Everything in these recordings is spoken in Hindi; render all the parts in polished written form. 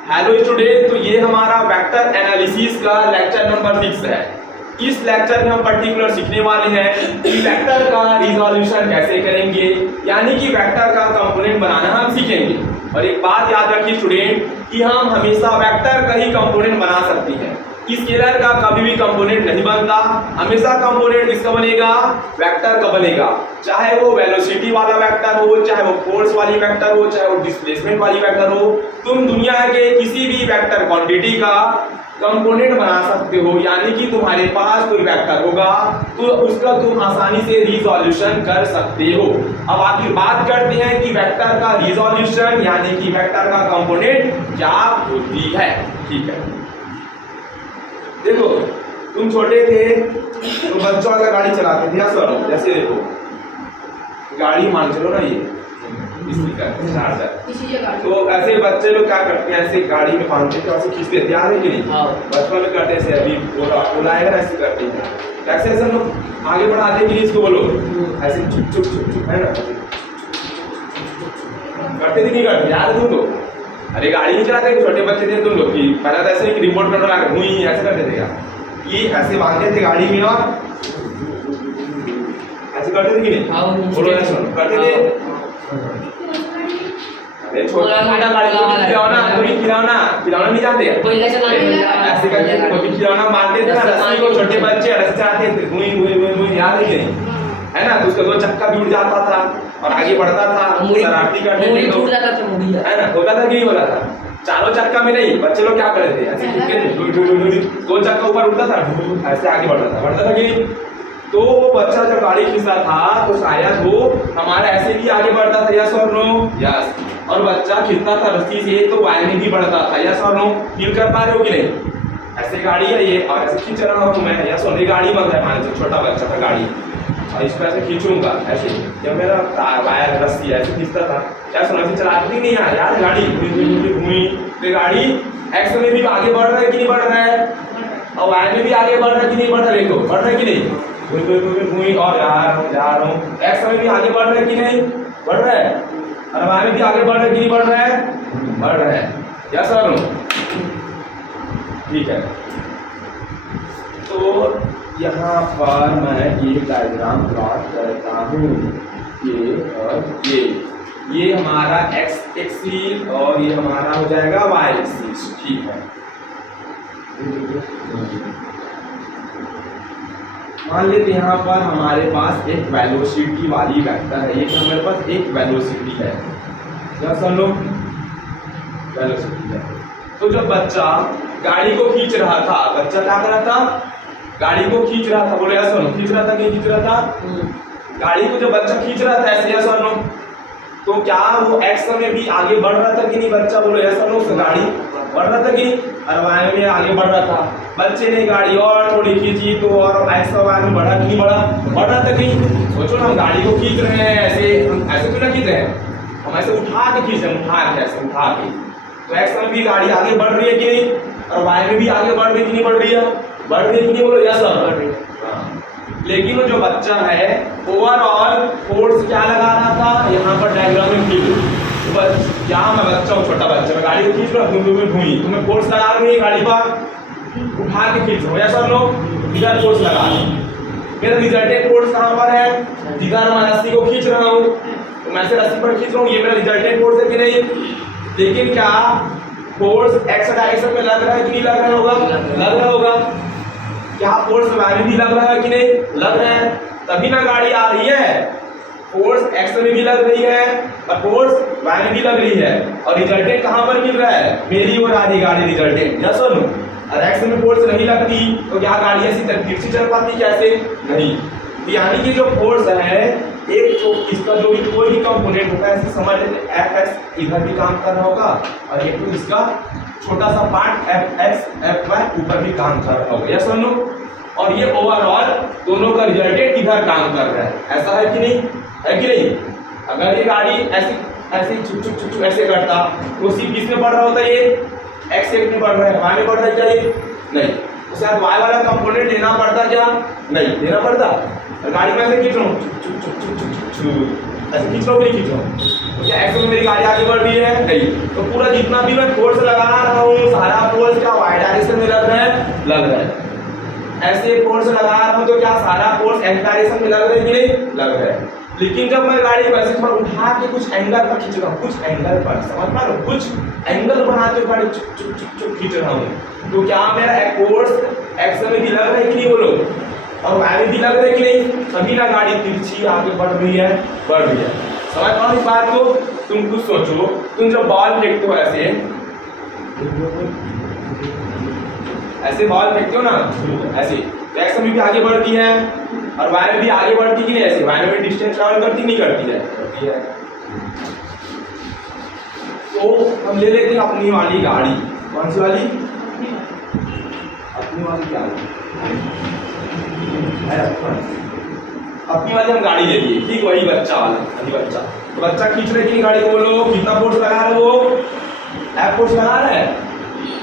हेलो स्टूडेंट, तो ये हमारा वेक्टर एनालिसिस का लेक्चर नंबर 6 है। इस लेक्चर में हम पर्टिकुलर सीखने वाले हैं कि वेक्टर का रिजोल्यूशन कैसे करेंगे, यानी कि वेक्टर का कंपोनेंट बनाना हम सीखेंगे। और एक बात याद रखिए स्टूडेंट कि हम हमेशा वेक्टर का ही कंपोनेंट बना सकते हैं, स्केलर का कभी भी कंपोनेंट नहीं बनता। हमेशा कंपोनेंट किसका बनेगा? वेक्टर का बनेगा, चाहे वो वेलोसिटी वाला वेक्टर हो, चाहे वो फोर्स वाली वेक्टर हो, चाहे वो डिस्प्लेसमेंट वाली वेक्टर हो। तुम दुनिया के किसी भी वेक्टर क्वांटिटी का कंपोनेंट बना सकते हो, यानी कि तुम्हारे पास कोई वेक्टर होगा तो उसका तुम आसानी से रिजोल्यूशन कर सकते हो। अब आखिर बात करते हैं कि वेक्टर का रिजोल्यूशन यानी कि वेक्टर का कंपोनेंट क्या होती है। ठीक है, देखो तुम छोटे थे तो बच्चों का गाड़ी चलाते थे, जैसे देखो गाड़ी मान चलो ना, ये तो ऐसे बच्चे लोग क्या करते हैं, ऐसे गाड़ी में बांधते थे, ऐसे खींचते थे, याद है कि नहीं? बचपन में करते थे, अभी बुलाएगा ऐसे करते हैं, कैसे ऐसे लोग आगे बढ़ाते कि इसको बोलो ऐसे चुप चुप चुप चुप, है ना? करते थे नहीं करते? याद है तुम लोग? अरे गाड़ी नहीं चलाते, छोटे बच्चे थे तुम लोग की पहले तो ऐसे रिमोट कंट्रोल आकर हुई ऐसे करते थे क्या? ये ऐसे बांधते थे गाड़ी में और ऐसे करते थे कि नहीं? बोलो ऐसे करते थे। अरे छोटा मोटा गाड़ी खिलौना, कोई खिलौना नहीं जानते ऐसे करके कोई खिलौना मारते थे ना, रस्सी को छोटे बच्चे रस्सी चलाते थे, हुई हुई हुई हुई, याद है कि नहीं? है ना? तो उसका दो चक्का भी उड़ जाता था और आगे बढ़ता था, शरारती करते थे लोग, है ना? होता था कि नहीं होता था? चारों चक्का में नहीं, बच्चे लोग क्या करते थे, ऐसे दो चक्का ऊपर उठता था, ऐसे आगे बढ़ता था कि नहीं? तो वो बच्चा जब गाड़ी खींचता था तो शायद वो हमारा ऐसे भी आगे बढ़ता था, यस और नो? यस। और बच्चा खींचता था रस्सी से तो वायर में भी बढ़ता था, यस और नो? फील कर पा रहे हो कि नहीं? ऐसे गाड़ी है ये और ऐसे खींच रहा हूँ मैं, यस और? गाड़ी बंद है, मान लो छोटा बच्चा था गाड़ी और इसको ऐसे खींचूंगा, ऐसे जब मेरा वायर रस्सी ऐसे खींचता था, क्या सुना ऐसे चलाती नहीं है यार गाड़ी, घूमी तो गाड़ी एक्स में भी आगे बढ़ रहा है कि नहीं बढ़ रहा है, और वायर में भी आगे बढ़ रहा है कि नहीं बढ़ रहा है? देखो बढ़ रहा है कि नहीं? घूमी और जा रहा हूँ, एक्स में भी आगे बढ़ रहा है कि नहीं बढ़ रहा है, और वायर में भी आगे बढ़ रहा है कि नहीं बढ़ रहा है? बढ़ रहा है, यस और नो? ठीक है, तो यहाँ पर मैं ये डायग्राम प्लॉट करता हूँ, ये और ये हमारा एक्स एक्सिस और ये हमारा हो जाएगा वाई एक्सिस। ठीक है, मान लेते यहाँ पर हमारे पास एक वेलोसिटी वाली वेक्टर है, ये हमारे पास एक वेलोसिटी है, क्या सुन लो? वेलोसिटी है। तो जब बच्चा गाड़ी को खींच रहा था, बच्चा क्या कर रहा था? गाड़ी को खींच रहा था, बोले यस और नो? खींच रहा था कि खींच रहा था? गाड़ी को जब बच्चा खींच रहा था ऐसे, यस और नो? तो क्या वो एक्स में भी आगे बढ़ रहा था कि नहीं? बच्चा बोलो यस और नो? गाड़ी बढ़ रहा था कि नहीं? और वाई में आगे बढ़ रहा था, बच्चे ने गाड़ी और थोड़ी खींची तो और एक्स और वाई में बढ़ा कि नहीं बढ़ा? बढ़ रहा था कि नहीं? सोचो ना, हम गाड़ी को खींच रहे हैं ऐसे, ऐसे क्यों ना खींच रहे हैं, हम ऐसे उठा के खींच रहे हैं, उठा के ऐसे उठा के, तो एक्स में भी गाड़ी आगे बढ़ रही है कि नहीं? और वाई में भी आगे बढ़ रही कि नहीं बढ़ रही है? बढ़ रही कि नहीं? बोलो यस और? बढ़ रही। लेकिन वो जो बच्चा है ओवरऑल फोर्स क्या लगा रहा था, यहाँ पर डायग्राम में फील, यहाँ मैं बच्चा हूँ, छोटा बच्चा, मैं गाड़ी को खींच रहा हूँ, तुम्हें फोर्स लगा रही है गाड़ी पर, उठा के खींच रहा हूँ, यस और नो? इधर फोर्स लगा रहा हूँ, मेरा रिजल्टेंट फोर्स कहाँ पर है? जिधर मैं रस्सी को खींच रहा हूँ, तो मैं से रस्सी पर खींच रहा हूँ, ये मेरा रिजल्टेंट फोर्स है कि नहीं? लेकिन क्या फोर्स एक्स डायरेक्शन में लग रहा है कि नहीं लग रहा होगा? लग रहा होगा। क्या फोर्स वाई में भी लग रहा है कि नहीं? लग रहा है, तभी ना गाड़ी आ रही है। फोर्स एक्स में भी लग रही है और फोर्स वाई में भी लग रही है, और रिजल्टेंट कहाँ पर मिल रहा है? मेरी ओर आ रही गाड़ी रिजल्टेंट, यस और नो? और एक्स में फोर्स नहीं लगती तो क्या गाड़ी ऐसी तरकीब से चल पाती? कैसे? नहीं। तो यानी कि जो फोर्स है, एक तो इसका जो भी कोई भी कंपोनेंट होगा ऐसे समझ लेते, एफ एक्स इधर भी काम कर रहा होगा और एक तो इसका छोटा सा part F x F y ऊपर भी काम कर रहा होगा, यस और नो? और ये ओवरऑल दोनों का रिजल्टेंट इधर काम कर रहा है, ऐसा है कि नहीं? है कि नहीं? अगर ये गाड़ी ऐसे ऐसे छुक छुक छुक ऐसे करता तो उसी किस में बढ़ रहा होता? ये एक्स में बढ़ रहा है, वाई में बढ़ रहा है क्या? ये नहीं, तो शायद वाई वाला कंपोनेंट लेना पड़ता क्या? नहीं लेना पड़ता। गाड़ी में ऐसे खींच रहा हूँ, ऐसे खींच रहा हूँ, नहीं खींच रहा हूँ, तो क्या एक्स में मेरी गाड़ी आगे बढ़ रही है? नहीं। तो पूरा जितना भी मैं फोर्स लगा रहा लग रहा है। ऐसे फोर्स लगा रहा हूं तो क्या सारा फोर्स एंड डायरेक्शन में लग रहा है कि नहीं लग रहा है। लेकिन जब मैं गाड़ी को ऐसे पर उठा के कुछ एंगल पर खींच रहा हूं, कुछ एंगल पर, समझ पा रहे हो, कुछ एंगल बनाते हुए गाड़ी चुप चुप चुप चुप खींच रहा हूं, तो क्या मेरा फोर्स एक्स में भी लग रहा है कि नहीं बोलो, और वाई में भी लग रहा है कि नहीं, तभी ना गाड़ी तिरछी आगे बढ़ रही है, बढ़ रही है। समझ पाओ इस बात को। तुम कुछ सोचो, तुम जब बॉल फेंकते हो ऐसे बॉल फेंकते हो ना, ऐसे तो एक्स में भी आगे बढ़ती है और वाई में भी आगे बढ़ती कि नहीं, ऐसे वाई में भी डिस्टेंस ट्रैवल करती नहीं करती है, करती है। तो हम ले लेते हैं अपनी वाली गाड़ी। कौन सी वाली? अपनी वाली क्या है? अपनी वाली हम गाड़ी ले लिए, ठीक, वही बच्चा वाला, अभी बच्चा, तो बच्चा खींच रहे कि नहीं गाड़ी को, बोलो कितना फोर्स लगा रहे हो? एफ फोर्स लगा रहा है,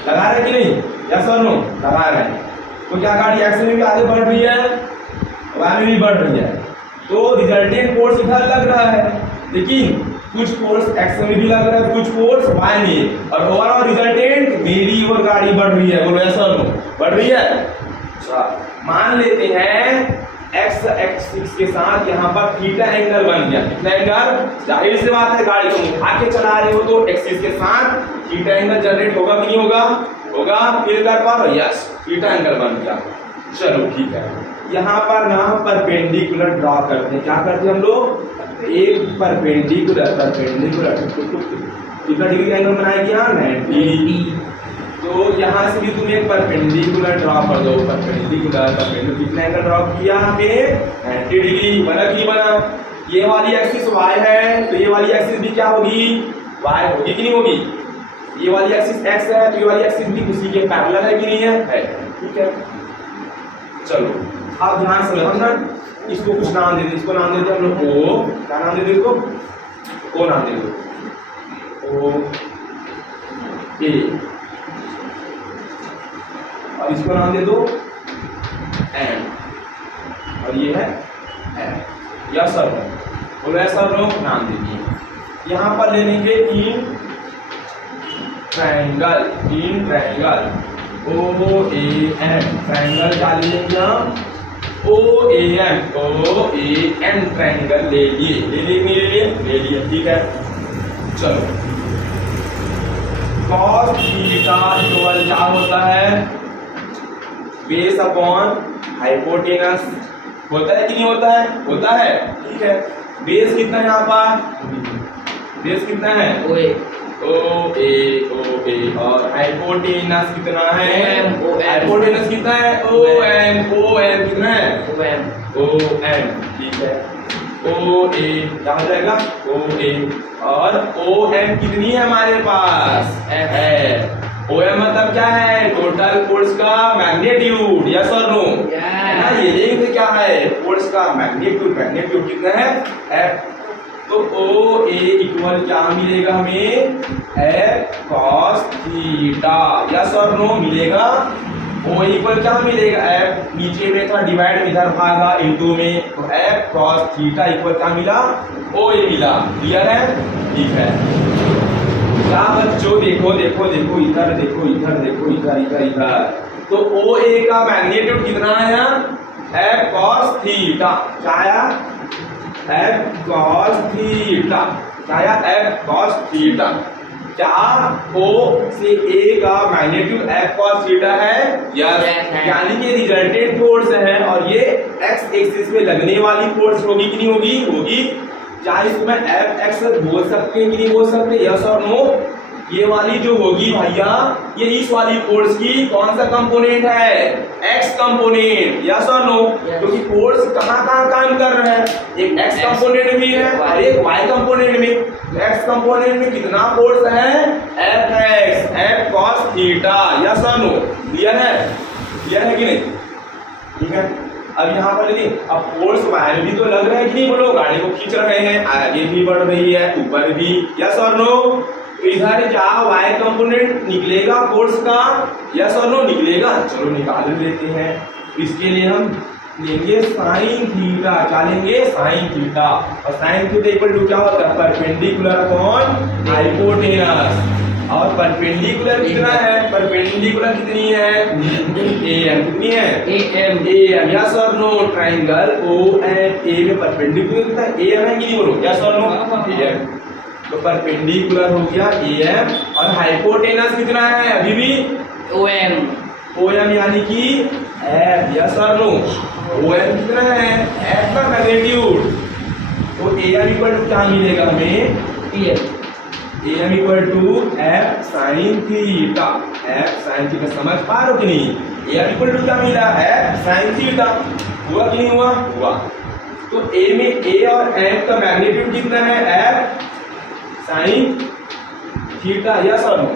लगा रहे कि नहीं, यस और नो, लगा रहे हैं। तो क्या गाड़ी एक्स में भी आगे बढ़ रही है, वाई में भी बढ़ रही है, तो रिजल्टेंट फोर्स इधर लग रहा है, लेकिन कुछ फोर्स एक्स में भी लग रहा है, कुछ फोर्स वाई में, और ओवरऑल रिजल्टेंट मेरी और गाड़ी बढ़ रही है, बोलो यस और नो, बढ़ रही है। अच्छा, मान लेते हैं एक्स एक्सिस के साथ यहाँ पर थीटा एंगल बन गया। कितना एंगल? जाहिर सी बात है, गाड़ी को उठा के चला रहे हो तो एक्सिस के साथ थीटा एंगल जनरेट होगा कि नहीं होगा? होगा। फील कर पा रहे हो? यस, थीटा एंगल बन गया। चलो ठीक है, यहाँ पर ना परपेंडिकुलर ड्रॉ करते हैं। क्या करते हैं हम लोग? एक परपेंडिकुलर कितना डिग्री एंगल बनाएगी? यहाँ 90। तो यहाँ से भी तुम एक परपेंडिकुलर ड्रॉ कर दो। परपेंडिकुलर कितना एंगल ड्रॉ किया? हमें 90 डिग्री। बना कि नहीं बना? ये वाली एक्सिस y है तो ये वाली एक्सिस भी क्या होगी? y होगी कि नहीं होगी? ये वाली एक्सिस x है तो ये वाली एक्सिस भी उसी के पैरेलल है कि नहीं है? ठीक है। चलो अब ध्यान से समझना, इसको कुछ नाम दे दे, इसको नाम दे दे हम लोग ओ। क्या नाम दे दे इसको? ओ नाम दे दो, ओ ए, और इसको नाम दे दो एम, और ये है एम। या सर बोलो ऐसा लोग नाम दे दिए। यहाँ पर ले लेंगे in triangle O A M, triangle क्या ले लेंगे हम? ओ ए एम ट्रायंगल ले लिए। ठीक है। चलो cos थीटा इक्वल क्या होता है? Base upon hypotenuse. होता है कि नहीं होता है? होता है। ठीक है। बेस कितना है यहाँ पर? बेस कितना है? ओ ए, और हाइपोटेनस कितना है? हाइपोटेनस कितना है? ओ एम कितना है? O M. ठीक है। ओ ए क्या हो जाएगा? ओ ए, और ओ एम कितनी है हमारे पास? है। ओ एम मतलब क्या है? टोटल फोर्स का मैग्नीट्यूड। यस और नो? ना, ये देखेंगे क्या है? फोर्स का मैग्नीट्यूड कितना है? एफ। तो ओ ए इक्वल क्या मिलेगा हमें? F cos theta. यस और नो? मिलेगा। ओ इक्वल क्या मिलेगा? एफ नीचे में था, डिवाइड इधर भागा इनटू में, तो एफ कॉस थीटा इक्वल क्या मिला? ओ ए मिला। क्लियर है? ठीक है। क्या बच्चों देखो इधर। तो ओ ए का मैग्नीट्यूड कितना आया? F cos theta. क्या आया? F cos theta. क्या आया? F cos theta. क्या ओ से ए का मैग्नीट्यूड एफ कॉस थीटा है? यस। यानी कि रिजल्टेंट फोर्स है और ये एक्स एक्सिस में लगने वाली फोर्स होगी कि नहीं होगी? होगी। क्या इसमें एफ एक्स बोल सकते हैं कि नहीं बोल सकते? यस और नो? ये वाली जो होगी भैया, ये इस वाली फोर्स की कौन सा कंपोनेंट है? X component. यस और नो? क्योंकि फोर्स कहाँ काम कर रहा है? एक एक्स कंपोनेंट भी है और एक वाई कंपोनेंट में। एक्स कंपोनेंट में कितना फोर्स है? F x, F cos theta. Yes और नो? क्लियर है? क्लियर है कि नहीं? ठीक है। अब यहाँ पर देखिए, अब फोर्स वाई में भी तो लग रहा है कि नहीं बोलो? गाड़ी को खींच रहे हैं, आगे भी बढ़ रही है, ऊपर भी। यस और नो? इधर क्या वाई कंपोनेंट निकलेगा फोर्स का? यस और नो? निकलेगा। चलो निकाल लेते हैं। इसके लिए हम लेंगे साइन थीटा। क्या लेंगे? Sine theta. और साइन थीटा इक्वल टू क्या होता है? Perpendicular upon hypotenuse. और परपेंडिकुलर कितना है? परपेंडिकुलर कितनी है? AM कितनी है? AM यस और नो? ट्राइंगल ONA में परपेंडिकुलर कितना है? AM है कि नहीं बोलो? यस और नो? AM। तो परपेंडिकुलर हो गया AM और हाइपोटेनस कितना है अभी भी? OM यानी कि F यस और नो? OM कितना है? F का मैग्नीट्यूड। तो AM इक्वल टू क्या मिलेगा हमें? AM equal to F sine theta. F sine theta समझ पा रहे हो कि नहीं? AM इक्वल टू क्या मिला? F sine theta. हुआ कि नहीं हुआ? हुआ। तो A में A और F का मैग्नीट्यूड कितना है? F साइन थीटा यस और नो?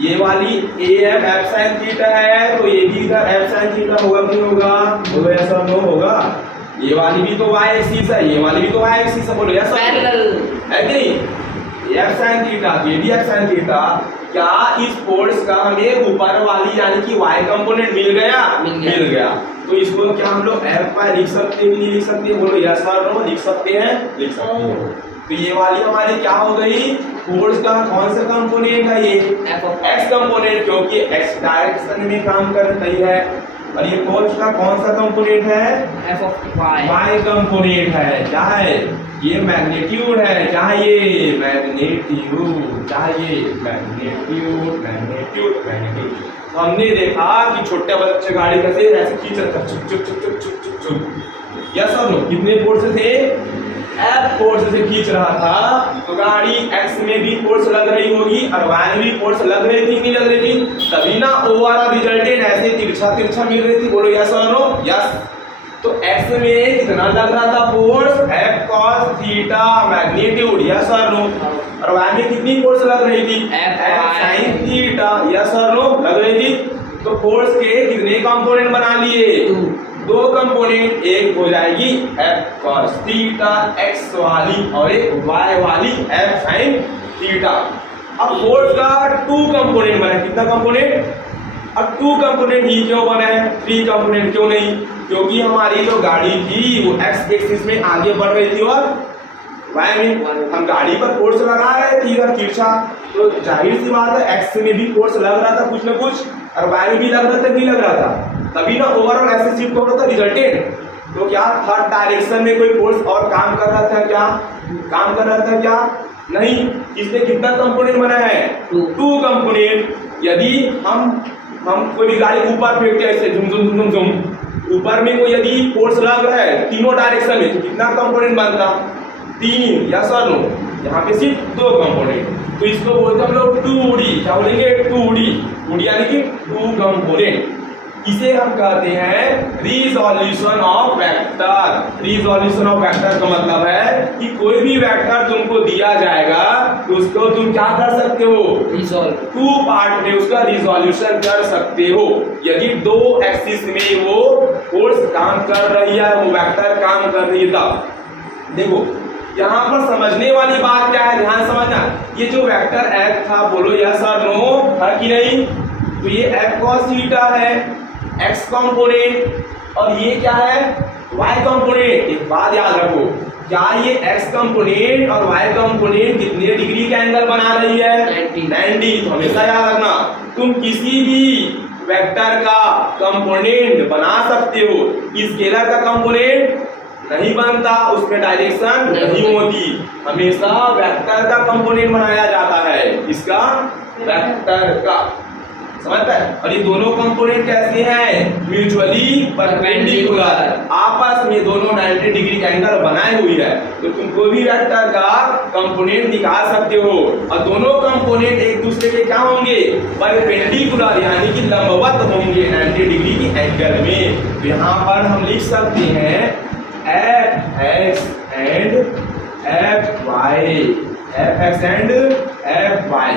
ये वाली AM F साइन थीटा है तो ये भी इधर F साइन थीटा होगा कि नहीं होगा? बोलो यस और नो होगा। ये वाली भी तो y एक्सिस है, ये वाली भी तो y एक्सिस है, बोलो यस और नो है कि नहीं? F साइन थीटा ये भी F साइन थीटा। क्या इस फोर्स का हमें ऊपर वाली यानी कि y कंपोनेंट मिल गया? मिल गया। तो इसको क्या हम लोग F पर लिख सकते हैं कि नहीं लिख सकते? बोलो यस और नो लिख सकते हैं? लिख सकते हैं। तो ये वाली हमारी क्या हो गई? फोर्स का कौन सा कंपोनेंट है? ये x कंपोनेंट, क्योंकि x डायरेक्शन में काम कर रही है। और ये फोर्स का कौन सा कंपोनेंट है? y कंपोनेंट है। क्या है? ये मैग्नीट्यूड है। क्या है ये? मैग्नीट्यूड। क्या है ये? मैग्नीट्यूड। तो हमने देखा कि छोटे बच्चे गाड़ी कैसे ऐसे खींच रहे थे, चुप चुप चुप चुप चुप चुप चुप। यस और नो? कितने फोर्स थे? F फोर्स से खींच रहा था तो गाड़ी X में भी फोर्स लग रही होगी और Y में भी फोर्स लग रही थी नहीं लग रही थी? तभी ना ओवरऑल रिजल्टेंट ऐसे तिरछा मिल रही थी। बोलो यस और नो? यस। तो X में कितना लग रहा था force? F cos theta magnitude yes और नो? और Y में कितनी फोर्स लग रही थी? F sin थीटा यस और नो? लग रही थी। तो फोर्स के कितने कंपोनेंट बना लिए? दो कंपोनेंट, एक हो जाएगी F cos थीटा x वाली और एक y वाली F sin थीटा। अब फोर्स का 2 कंपोनेंट बना है। कितना कंपोनेंट? अब 2 कंपोनेंट ही क्यों बना है? 3 कंपोनेंट क्यों नहीं? क्योंकि हमारी जो गाड़ी थी वो x एक्सिस में आगे बढ़ रही थी और y में हम गाड़ी पर फोर्स लगा रहे थे इधर तिरछा। तो जाहिर सी बात है x में भी फोर्स लग रहा था कुछ ना कुछ और y में भी लग रहा था नहीं लग रहा था? तभी ना ओवरऑल ऐसे शिफ्ट हो रहा था रिजल्टेंट। तो क्या थर्ड डायरेक्शन में कोई फोर्स और काम कर रहा था क्या? काम कर रहा था क्या? नहीं। इसने कितना कंपोनेंट बनाया है? 2 कंपोनेंट। यदि हम कोई भी गाड़ी ऊपर फेंकते ऐसे झुम झुम झुम झुम ऊपर में कोई यदि फोर्स लग रहा है तीनों डायरेक्शन में तो कितना कंपोनेंट बनता? 3 यस और नो? यहाँ पे सिर्फ 2 कंपोनेंट। तो इसको बोलते हम लोग 2D। क्या बोलेंगे? 2D यानी कि 2 कंपोनेंट। इसे हम कहते हैं resolution of vector. Resolution of vector का मतलब है कि कोई भी वेक्टर तुमको दिया जाएगा तो उसको तुम क्या कर सकते हो? रिजोल्व। 2 पार्ट में उसका रिजोल्यूशन कर सकते हो। यदि 2 एक्सिस में वो फोर्स काम कर रही है, वो वेक्टर काम कर रही है तब। देखो यहाँ पर समझने वाली बात क्या है, ध्यान समझना। ये जो वेक्टर F था, बोलो यस और नो, था कि नहीं? तो ये F cos थीटा है x कंपोनेंट और ये क्या है? y component. एक बात याद रखो, क्या ये x कंपोनेंट और y कंपोनेंट कितने डिग्री का एंगल बना रही है? 90। तो हमेशा याद रखना, तुम किसी भी वेक्टर का कंपोनेंट बना सकते हो, स्केलर का कंपोनेंट नहीं बनता, उसमें डायरेक्शन नहीं होती। हमेशा वेक्टर का कंपोनेंट बनाया जाता है। इसका वेक्टर का, समझता है? और ये दोनों कंपोनेंट कैसे हैं? म्यूचुअली परपेंडिकुलर, आपस में दोनों 90 डिग्री का एंगल बनाए हुई है। तो तुम कोई भी वेक्टर का कंपोनेंट निकाल सकते हो और दोनों कंपोनेंट एक दूसरे के क्या होंगे? परपेंडिकुलर यानी कि लंबवत होंगे 90 डिग्री की एंगल में। तो यहाँ पर हम लिख सकते हैं Fx and Fy, Fx and Fy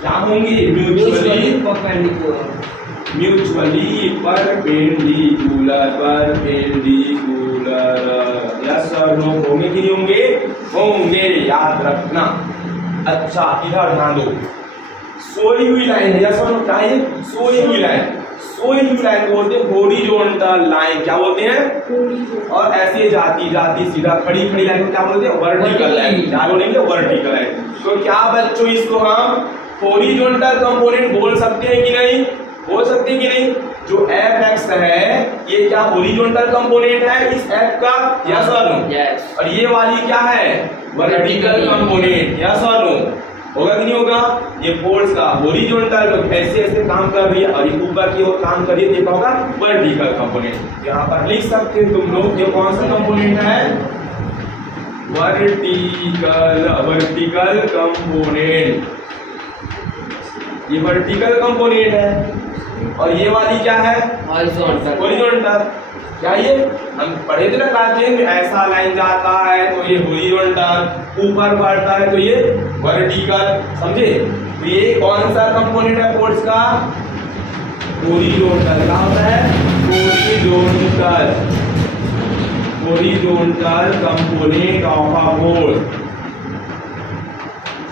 क्या होंगे? Mutually perpendicular. यस और नो होंगे कि नहीं होंगे? होंगे, याद रखना। अच्छा इधर ध्यान दो, सोई हुई लाइन है, यस और नो? क्या है? सोई हुई लाइन। सोई हुई लाइन को बोलते हैं हॉरिजॉन्टल लाइन। क्या बोलते हैं? और ऐसे जाती जाती सीधा खड़ी खड़ी लाइन को क्या बोलते हैं? Vertical line. क्या बोलेंगे? Vertical line. तो क्या बच्चों इसको हम हॉरिजॉन्टल कंपोनेंट बोल सकते हैं कि नहीं? बोल सकते हैं कि नहीं? जो fx है ये क्या हॉरिजॉन्टल कंपोनेंट है इस f का? यस और नो? यस। और ये वाली क्या है? Vertical component. यस और नो? होगा कि नहीं होगा? ये फोर्स का हॉरिजॉन्टल ऐसे ऐसे काम कर रही है और ये ऊपर की ओर काम कर रही है, देखा होगा वर्टिकल कंपोनेंट। यहाँ पर लिख सकते हो तुम लोग, ये कौन सा कंपोनेंट है? Vertical component. ये वर्टिकल कंपोनेंट है। और ये वाली क्या है? हॉरिजॉन्टल। हॉरिजॉन्टल। क्या ये हम पढ़े थे ना क्लास में, ऐसा लाइन जाता है तो ये हॉरिजॉन्टल, ऊपर बढ़ता है तो ये वर्टिकल, समझे? तो ये कौन सा कंपोनेंट है फोर्स का? हॉरिजॉन्टल। क्या होता है? Horizontal. Horizontal component of a force.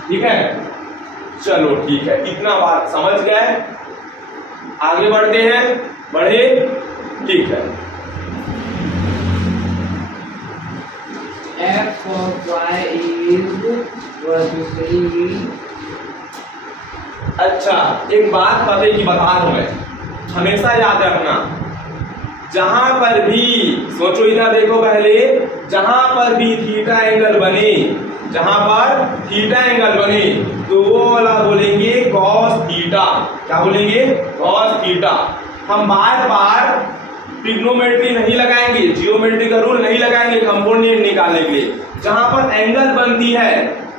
ठीक है, चलो ठीक है, इतना बात समझ गए। आगे बढ़ते हैं, बढ़े? ठीक है। F of y is vertically। अच्छा, एक बात पते की बता दूं मैं, हमेशा याद रखना, जहां पर भी सोचो, इधर देखो पहले, जहां पर भी थीटा एंगल बने, जहां पर थीटा एंगल बने तो वो वाला बोलेंगे कॉस थीटा। क्या बोलेंगे? Cos theta. हम बार बार ट्रिग्नोमेट्री नहीं लगाएंगे, जियोमेट्री का रूल नहीं लगाएंगे कंपोनेंट निकालने के लिए। जहां पर एंगल बनती है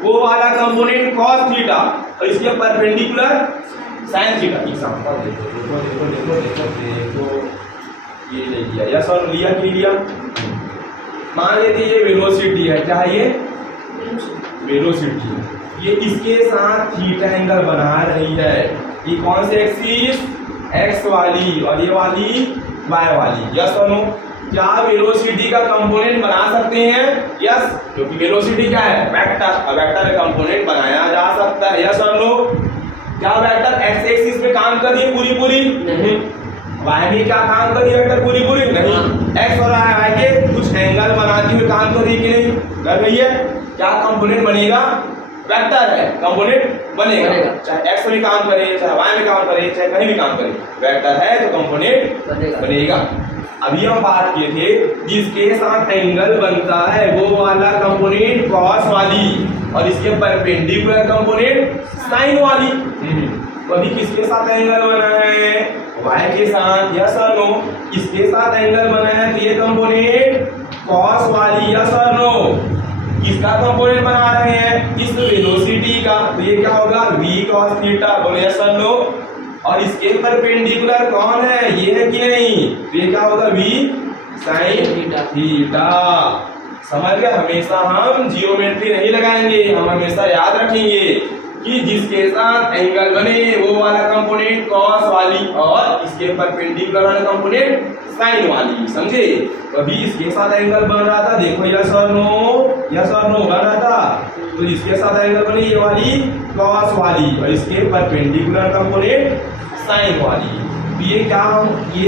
वो वाला कंपोनेंट कॉस थीटा और इसके परपेंडिकुलर साइन थीटा। एग्जांपल देखो देखो देखो देखो देखो देखो, ये ले लिया, यस और लिया कि लिया? मान लेते ये वेलोसिटी है, क्या है ये? वेलोसिटी। ये इसके साथ थीटा एंगल बना रही है। ये कौन से एक्सिस? एक्स वाली, और ये वाली वाई वाली। यस और नो? क्या वेलोसिटी का कंपोनेंट बना सकते हैं? यस, क्योंकि वेलोसिटी क्या है? वेक्टर। वेक्टर का कंपोनेंट बनाया जा सकता है। यस और नो? क्या वेक्टर एक्स एक्सिस पे काम कर रही है पूरी पूरी? नहीं। वाई में क्या काम कर रही है वेक्टर पूरी पूरी? नहीं। एक्स और वाई के कुछ एंगल बनाती हुई काम कर रही है कि नहीं? कर रही है। क्या कंपोनेंट बनेगा? वेक्टर है, कंपोनेंट बनेगा। चाहे एक्स में काम करे, चाहे वाई में काम करे, चाहे कहीं भी काम करे, वेक्टर है तो कंपोनेंट बनेगा। अभी हम बात किए थे जिसके साथ एंगल बनता है वो वाला कंपोनेंट कॉस वाली और इसके परपेंडिकुलर कंपोनेंट साइन वाली। तो अभी किसके साथ एंगल बना है? वाई के साथ। यस और नो? इसके साथ एंगल बना है तो ये कंपोनेंट कॉस वाली। यस और नो? किसका कंपोनेंट बना रहे हैं? इस वेलोसिटी का, तो ये क्या होगा? v cos theta. बोलो यस और नो? और इसके परपेंडिकुलर कौन है? ये है कि नहीं? तो ये क्या होगा? v sin theta. समझ गए? हमेशा हम जियोमेट्री नहीं लगाएंगे, हम हमेशा याद रखेंगे कि जिसके साथ एंगल बने वो वाला कंपोनेंट कॉस वाली और इसके परपेंडिकुलर वाला कंपोनेंट साइन वाली। समझे? अभी इसके साथ एंगल बन रहा था, देखो यस और नो? यस और नो बन रहा था। तो इसके साथ एंगल बनी ये वाली कॉस वाली और इसके परपेंडिकुलर कंपोनेंट साइन वाली। तो ये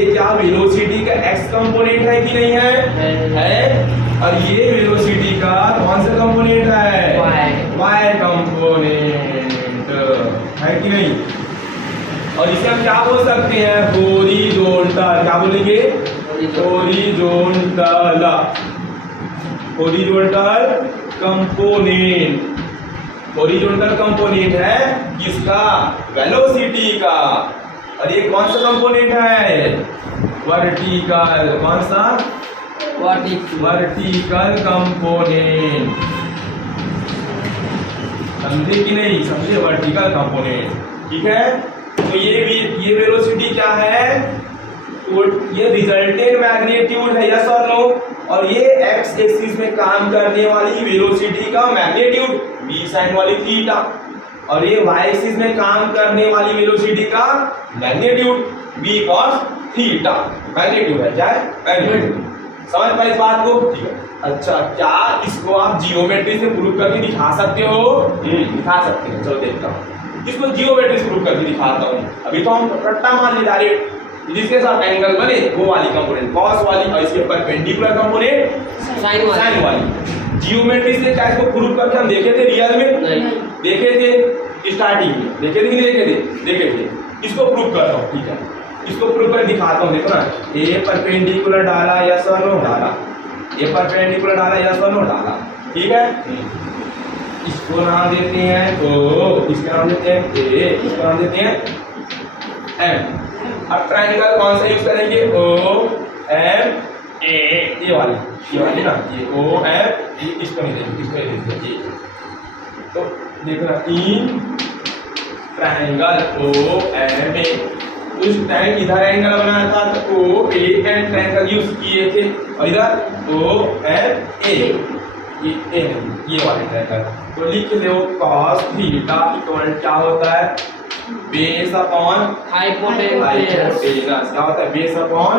क्या वेलोसिटी का एक्स कंपोनेंट है कि नहीं है? है। और ये वेलोसिटी का कौन सा कंपोनेंट है? वाई कंपोनेंट है कि नहीं? और इसे हम क्या बोल सकते हैं? हॉरिजॉन्टल। क्या बोलेंगे? Horizontal. Horizontal component. Horizontal component है किसका? वेलोसिटी का। और ये कौन सा कंपोनेंट है? वर्टिकल। कौन सा? Vertical component. समझे कि नहीं? समझे? Vertical component. ठीक है, तो ये वेलोसिटी क्या है? तो ये रिजल्टेंट मैग्नीट्यूड है। यस और नो? और ये एक्स एक्सिस में काम करने वाली वेलोसिटी का मैग्नीट्यूड v sin वाली थीटा, और ये y एक्सिस में काम करने वाली वेलोसिटी का magnitude v cos theta. Magnitude है, क्या है? मैग्नीट्यूड। समझ पाए इस बात को? ठीक है। अच्छा, क्या इसको आप जियोमेट्री से प्रूव करके दिखा सकते हो? दिखा सकते हैं। चलो देखता हूँ, इसको जियोमेट्री से प्रूव करके दिखाता हूँ। अभी तो हम रट्टा मान ली डायरेक्ट, जिसके साथ एंगल बने वो वाली कंपोनेंट कॉस वाली और इसके परपेंडिकुलर कंपोनेंट साइन वाली। जियोमेट्री से क्या इसको प्रूव करके हम देखे थे? रियल में नहीं देखे थे। स्टार्टिंग में देखे इसको प्रूव करता हूँ, ठीक है, इसको प्रूव कर दिखाता हूँ। देखो ना, ए परपेंडिकुलर डाला, यस और नो डाला, ए परपेंडिकुलर डाला, यस और नो डाला, ठीक है। इसको नाम देते हैं ओ, इसका नाम देते हैं ए, इसका नाम देते हैं एम। अब ट्रायंगल कौन सा यूज करेंगे? ओ एम ए, ये वाली ना, ये ओ एम, इसको नहीं देंगे, इसको नहीं देंगे ये। तो देखो ना, इन ट्रायंगल ओ एम ए, उस टाइम इधर एंगल बनाया था तो ओ ए एंड ट्रायंगल यूज किए थे, और इधर ओ एम ए, ये वाले ट्रायंगल। तो लिख लो cos थीटा इक्वल क्या होता है? Base upon hypotenuse. क्या होता है? बेस अपॉन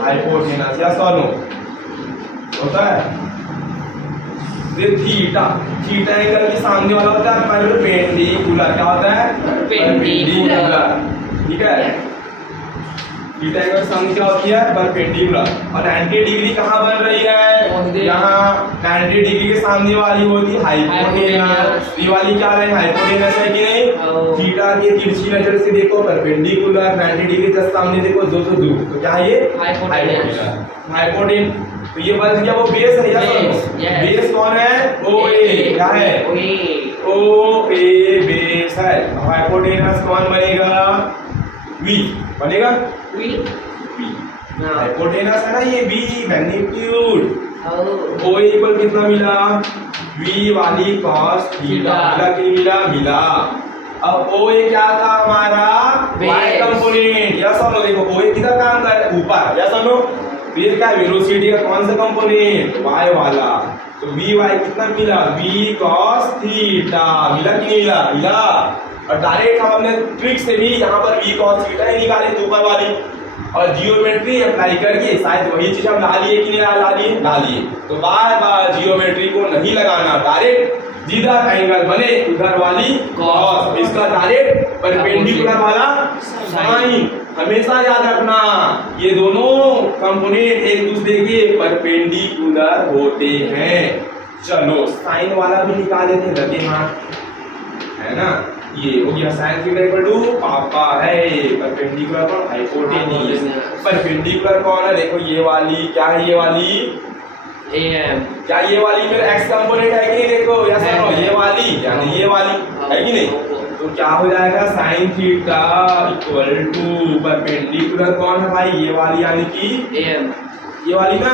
हाइपोटेनस, यस और नो होता है। थीटा एंगल के सामने वाला होता है परपेंडिकुलर। क्या होता है? परपेंडिकुलर, ठीक है। थीटा एंगल के सामने क्या होती है? परपेंडिकुलर। और 90 डिग्री कहाँ बन रही है? यहाँ 90 डिग्री के सामने वाली होती है हाइपोटेनस। ये वाली क्या है? हाइपोटेनस है कि नहीं? थीटा के तिरछी नजर से देखो परपेंडिकुलर, 90 डिग्री के सामने देखो दो तो क्या है ये? हाइपोटेनस। तो ये बन गया वो बेस है, यस। बेस कौन है? ओ ए। क्या है? ओ ए बेस है। हाइपोटेनस कौन बनेगा? वी बनेगा। वी हाइपोटेनस है ना ये, V magnitude. O A equal कितना मिला? वी वाली cos थीटा मिला। अब ओ ए क्या था हमारा? y कंपोनेंट, यस और नो। देखो ओ ए किधर काम कर रहा है? ऊपर, यस और नो। ये क्या है? वेलोसिटी का कौन सा कंपोनेंट? y वाला। तो वी वाई कितना मिला? v cos थीटा मिला कि नहीं मिला? और डायरेक्ट हमने ट्रिक से भी यहाँ पर v cos थीटा ही निकाले थे ऊपर वाली, और जियोमेट्री अप्लाई करके शायद वही चीज हम ला लिए कि नहीं ला लिए। तो बार बार जियोमेट्री को नहीं लगाना, डायरेक्ट जिधर एंगल बने उधर वाली cos, इसका डायरेक्ट परपेंडिकुलर वाला साइन। हमेशा याद रखना, ये दोनों कंपोनेंट एक दूसरे के परपेंडिकुलर होते हैं। चलो साइन वाला भी निकाल देते हैं, रखे हाथ, है ना। ये हो गया साइन थीटा इक्वल टू पापा है परपेंडिकुलर पर हाइपोटेनस। परपेंडिकुलर कौन है? देखो ये वाली, क्या है ये वाली? एम। क्या ये वाली मेरा एक्स कंपोनेंट है कि नहीं? देखो यस और नो, ये वाली यानी ये वाली है कि नहीं? तो क्या हो जाएगा? Sine theta equal to perpendicular कौन है भाई? ये वाली यानी कि एम, ये वाली ना।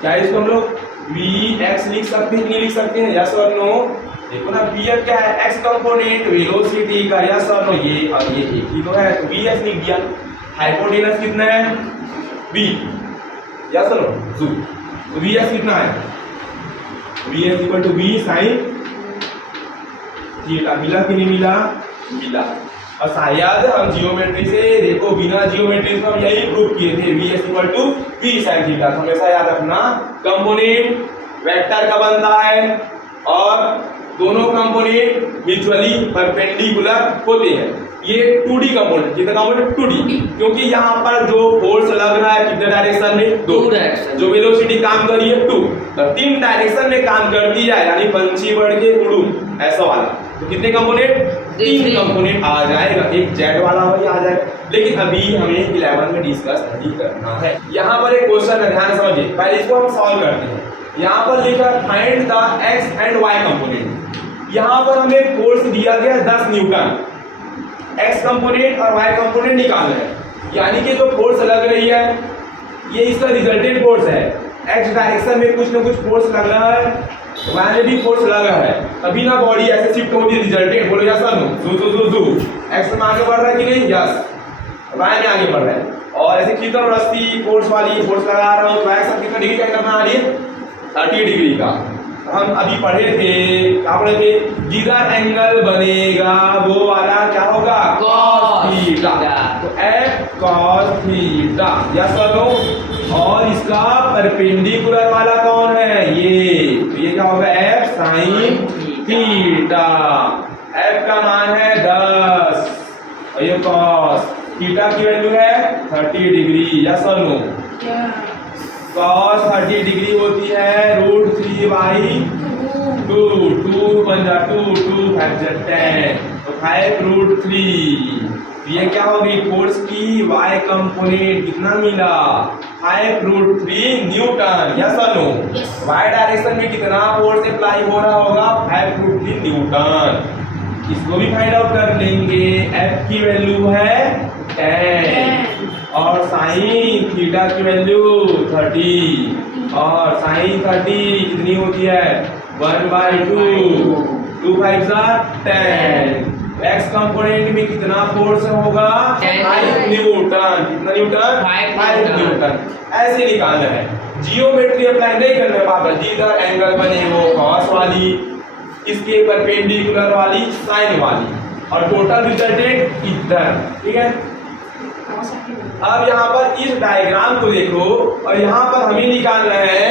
क्या इसको हम लोग वी एक्स लिख सकते हैं कि नहीं लिख सकते हैं? यस और नो। देखो ना, वी एक्स क्या है? एक्स कंपोनेंट वेलोसिटी का, यस और नो। ये और ये एक ही तो है, तो वी एक्स लिख दिया। हाइपोटेनस कितना है? वी, यस और नो। तो वी एक्स कितना है? V x equal to V sine theta. मिला कि नहीं मिला। और शायद हम जियोमेट्री से, देखो बिना जियोमेट्री से हम यही प्रूव किए थे, V x equal to V sine theta. हमेशा याद रखना, कंपोनेंट वेक्टर का बनता है और दोनों कंपोनेंट म्यूचुअली परपेंडिकुलर होते हैं। ये 2D कंपोनेंट, कितना कंपोनेंट? 2D, क्योंकि यहाँ पर जो फोर्स लग रहा है कितने डायरेक्शन में? 2 डायरेक्शन। जो वेलोसिटी काम कर रही है 2, तो 3 डायरेक्शन में काम करती है, यानी पंछी बढ़ के उड़ू ऐसा वाला। तो कितने कंपोनेंट? 3 कंपोनेंट आ जाएगा। एक जेड वाला वही आ जाएगा, लेकिन अभी हमें 11 में डिस्कस नहीं करना है। यहाँ पर एक क्वेश्चन है, ध्यान समझिए, पहले इसको हम सॉल्व करते हैं। यहाँ पर लिखा find the x and y component. यहाँ पर हमें फोर्स दिया गया 10 न्यूटन, एक्स कंपोनेंट और वाई कंपोनेंट निकालना है, यानी कि जो फोर्स लग रही है ये इसका रिजल्टेंट फोर्स है। एक्स डायरेक्शन में कुछ ना कुछ फोर्स लग रहा है, वाई में भी फोर्स लग रहा है, तभी ना बॉडी ऐसे शिफ्ट होगी। रिजल्टेंट बोलो यस और नो। एक्स में आगे बढ़ रहा है कि नहीं? यस। वाई में आगे बढ़ रहा है। और ऐसे खींचो रस्सी फोर्स वाली, फोर्स लगा रहा हूँ, तो एक्स कितना डिग्री का एंगल बना रही है? 30 डिग्री का। हम अभी पढ़े थे, क्या पढ़े थे? जिधर एंगल बनेगा वो वाला क्या होगा? cos theta. तो f cos थीटा, यस और नो। और इसका परपेंडिकुलर वाला कौन है? ये, तो ये क्या होगा? f sin theta. f का मान है 10 और ये cos थीटा की वैल्यू है 30 डिग्री, यस और नो। cos 30 डिग्री होती है √3/2, 2 बन जा 2, 2 5 10। तो 5√3। ये क्या हो गई फोर्स की y कंपोनेंट कितना मिला 5√3 न्यूटन। यस और नो? y डायरेक्शन में कितना फोर्स अप्लाई हो रहा होगा 5√3 न्यूटन। इसको भी फाइंड आउट कर लेंगे। F की वैल्यू है 10 और साइन थीटा की वैल्यू 30 और साइन 30 कितनी होती है 1/2 2 5 10। एक्स कंपोनेंट में कितना फोर्स होगा 5 न्यूटन। कितना न्यूटन 5 न्यूटन। ऐसे निकालना है, जियोमेट्री अप्लाई नहीं करना है बाबा। जिधर एंगल बने वो कॉस वाली, इसके परपेंडिकुलर वाली साइन वाली, और टोटल रिजल्टेंट इधर। ठीक है, अब यहाँ पर इस डायग्राम को देखो और यहाँ पर हमें निकालना है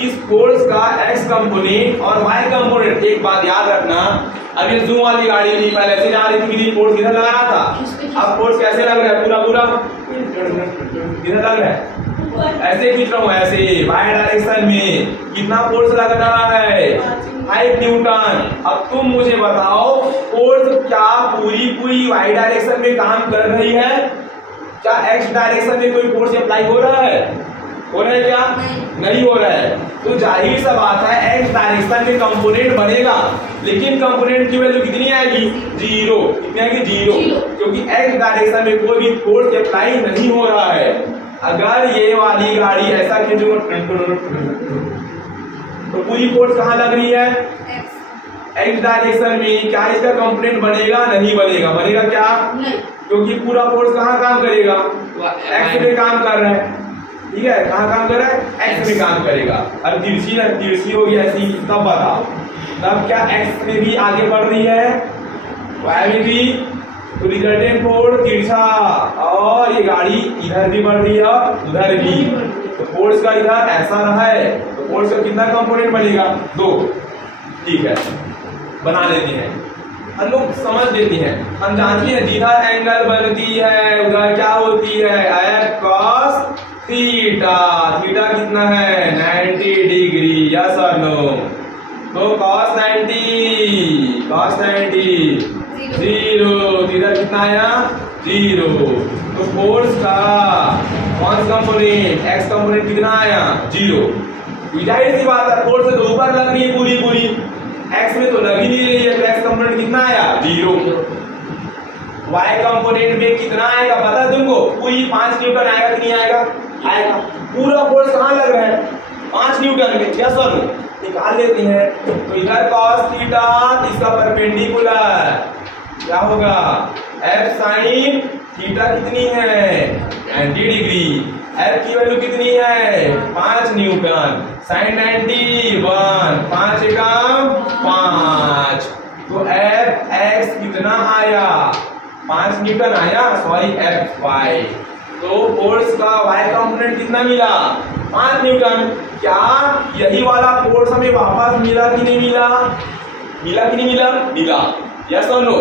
इस फोर्स का एक्स कंपोनेंट और वाई कंपोनेंट। एक बात याद रखना, अब ये जूम वाली गाड़ी थी, पहले से जा रही थी कि फोर्स किधर लगा रहा था, अब फोर्स कैसे लग रहा है पूरा पूरा किधर लग रहा है, ऐसे खींच रहा हूँ ऐसे वाई डायरेक्शन में कितना फोर्स लग रहा है 5 न्यूटन। अब तुम मुझे बताओ फोर्स क्या पूरी वाई डायरेक्शन में काम कर रही है? क्या एक्स डायरेक्शन में कोई फोर्स अप्लाई हो रहा है? हो रहा है क्या? नहीं हो रहा है। तो जाहिर सा बात है एक्स डायरेक्शन में कंपोनेंट बनेगा, लेकिन कंपोनेंट की वैल्यू कितनी आएगी 0। कितनी आएगी 0, क्योंकि एक्स डायरेक्शन में कोई भी फोर्स अप्लाई नहीं हो रहा है। अगर ये वाली गाड़ी ऐसा खींचूंगा तो पूरी फोर्स कहाँ लग रही है एक्स डायरेक्शन में। क्या इसका कंपोनेंट बनेगा? नहीं बनेगा। बनेगा क्या? क्योंकि पूरा फोर्स कहाँ काम करेगा एक्स में काम कर रहा है। ठीक है, कहाँ काम कर रहा है एक्स में काम करेगा। अब तिरछी होगी ऐसी, तब बताओ तब क्या एक्स में भी आगे बढ़ रही है वाई में भी, तो रिजल्टेंट फोर्स तिरछा, और ये गाड़ी इधर भी बढ़ रही है उधर भी, तो फोर्स का इधर ऐसा रहा है, तो फोर्स का कितना कंपोनेंट बनेगा 2। ठीक है, बना लेते हैं हम लोग, समझ लेते हैं। हम जानते हैं जिधर एंगल बनती है उधर क्या होती है F cos थीटा। थीटा कितना है 90 डिग्री। यस और नो? तो cos 90 0, इधर कितना आया 0। तो फोर्स का कौन सा कंपोनेंट एक्स कंपोनेंट कितना आया 0। जाहिर सी बात है फोर्स तो ऊपर लग रही है पूरी एक्स में तो लग ही नहीं रही है, तो एक्स कंपोनेंट कितना आया 0। वाई कंपोनेंट में कितना आएगा पता है तुमको? पूरी 5 न्यूटन आएगा कि नहीं आएगा? आएगा। पूरा फोर्स कहाँ लग रहा है 5 न्यूटन में। यस और नो? निकाल लेते हैं। तो इधर cos थीटा, इसका परपेंडिकुलर क्या होगा F sin थीटा कितनी है 90 डिग्री। F की वैल्यू कितनी है 5 न्यूटन। sin 90 1, 5 एकम 5, तो F x कितना आया 5 न्यूटन आया, सॉरी F y। तो फोर्स का y कंपोनेंट कितना मिला 5 न्यूटन। क्या यही वाला फोर्स हमें वापस मिला कि नहीं मिला? मिला कि नहीं मिला? मिला। यस और नो?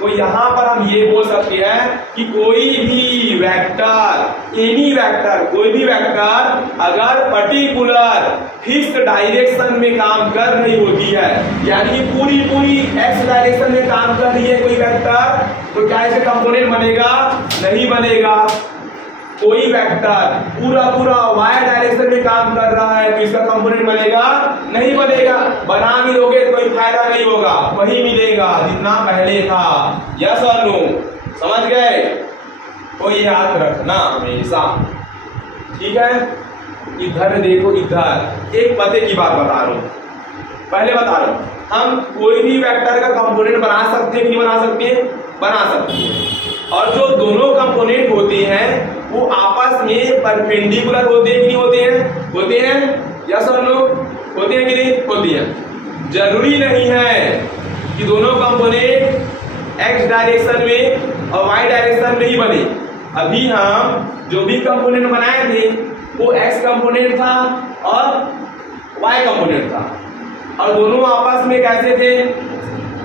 तो यहाँ पर हम ये बोल सकते हैं कि कोई भी वेक्टर, एनी वेक्टर, कोई भी वेक्टर अगर पर्टिकुलर फिक्स डायरेक्शन में काम कर रही होती है, यानी पूरी एक्स डायरेक्शन में काम कर रही है कोई वेक्टर, तो क्या इसे कंपोनेंट बनेगा? नहीं बनेगा। कोई वेक्टर पूरा वाई डायरेक्शन में काम कर रहा है तो इसका कंपोनेंट बनेगा? नहीं बनेगा। बना भी लोगे तो कोई फायदा नहीं होगा, वही मिलेगा जितना पहले था। यस और नो? समझ गए? तो ये याद रखना हमेशा। ठीक है, इधर देखो, इधर एक पते की बात बता रहा हूं, पहले बता रहा हूं। हम कोई भी वेक्टर का कंपोनेंट बना सकते हैं कि नहीं बना सकते? बना सकते हैं। और जो दोनों कंपोनेंट होते हैं वो आपस में परपेंडिकुलर होते हैं कि नहीं होते हैं? होते हैं। यस और नो? होते हैं कि नहीं? होते हैं। जरूरी नहीं है कि दोनों कंपोनेंट एक्स डायरेक्शन में और वाई डायरेक्शन में ही बने। अभी हम जो भी कंपोनेंट बनाए थे वो एक्स कंपोनेंट था और वाई कंपोनेंट था, और दोनों आपस में कैसे थे?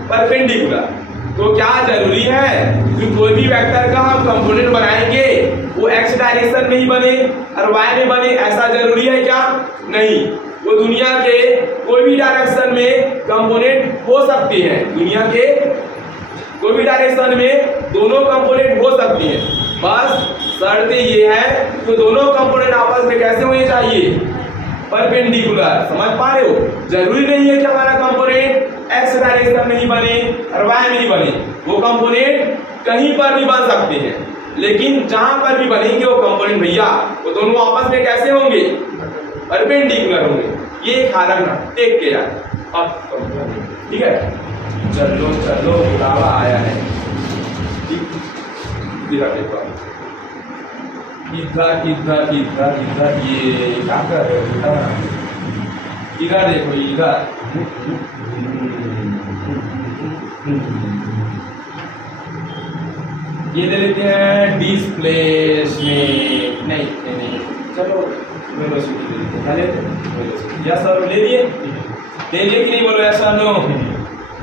परपेंडिकुलर। तो क्या जरूरी है कि कोई भी वेक्टर का हम कंपोनेंट बनाएंगे वो एक्स डायरेक्शन में ही बने और वाई में बने? ऐसा जरूरी है क्या? नहीं। वो दुनिया के कोई भी डायरेक्शन में कंपोनेंट हो सकते हैं, दुनिया के कोई भी डायरेक्शन में दोनों कंपोनेंट हो सकती हैं, बस शर्त ये है कि दोनों कंपोनेंट आपस में कैसे होने चाहिए, परपेंडिकुलर। समझ पा रहे हो? जरूरी नहीं है कि हमारा कंपोनेंट एक्स डायरेक्शन में ही बने और वाई में ही बने, वो कंपोनेंट कहीं पर भी बन सकते हैं, लेकिन जहां पर भी बनेंगे वो कंपोनेंट भैया वो दोनों आपस में कैसे होंगे, परपेंडिकुलर होंगे। ये ख्याल रखना, टेक केयर। अब ठीक है, चलो चलो बुलावा आया है, इधर देखो, इधर इधर इधर इधर, ये क्या कर रहे हो बेटा, इधर देखो इधर। ये दे लेते हैं डिस्प्लेसमेंट, नहीं चलो वेलोसिटी दे देते हैं, क्या लेते हैं, यस सर ले लिए कि नहीं, बोलो यस सर नो।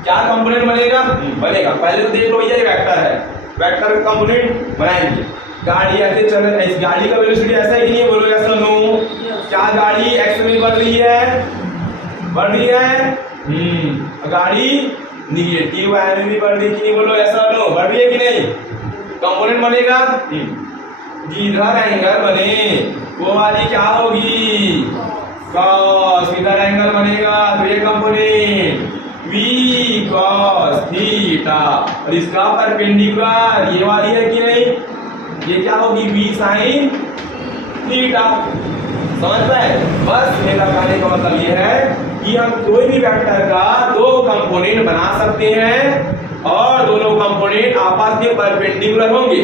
क्या कंपोनेंट बनेगा, बनेगा। पहले तो देख लो भैया, ये वेक्टर है, वेक्टर का कंपोनेंट बनाएंगे। गाड़ी ऐसे चल रही है, इस गाड़ी का वेलोसिटी ऐसा है कि नहीं, बोलो यस सर नो। क्या गाड़ी एक्स में बढ़ रही है, बढ़ रही है, गाड़ी निगेटिव वाई में भी बढ़ रही है कि नहीं, बोलो यस सर नो, बढ़ रही है कि नहीं। कंपोनेंट बनेगा, जिधर एंगल बने वो वाली क्या होगी, कॉस। इधर एंगल बनेगा तो ये कंपोनेंट v cos थीटा, और इसका परपेंडिकुलर ये वाली है कि नहीं, ये क्या होगी, v sin थीटा। समझ पाए? बस मेरा कहने का मतलब ये है कि हम कोई भी वेक्टर का दो कंपोनेंट बना सकते हैं और दोनों कंपोनेंट आपस में परपेंडिकुलर होंगे,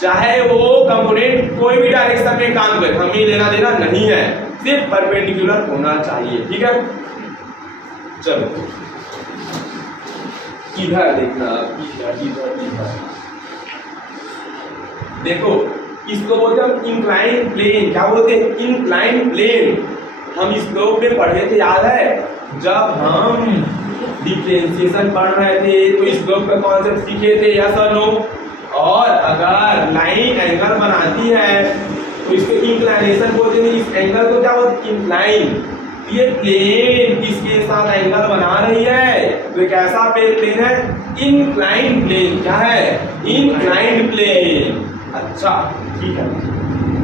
चाहे वो कंपोनेंट कोई भी डायरेक्शन में काम करे, हमें लेना देना नहीं है, सिर्फ परपेंडिकुलर होना चाहिए। ठीक है, चलो इधर देखना, इधर देखो, इसको बोलते हैं इंक्लाइन प्लेन। क्या बोलते हैं, इंक्लाइन प्लेन। हम इस स्लोप में पढ़े थे, याद है, जब हम डिफरेंशिएशन पढ़ रहे थे तो इस स्लोप का कॉन्सेप्ट सीखे थे, यस और नो। और अगर लाइन एंगल बनाती है तो इसको इंक्लाइनेशन बोलते हैं। इस एंगल को क्या बोलते हैं, इंक्लाइन। ये प्लेन किसके साथ एंगल बना रही है, तो एक ऐसा प्लेन है इंक्लाइन प्लेन। क्या है, इंक्लाइंड प्लेन। अच्छा ठीक है,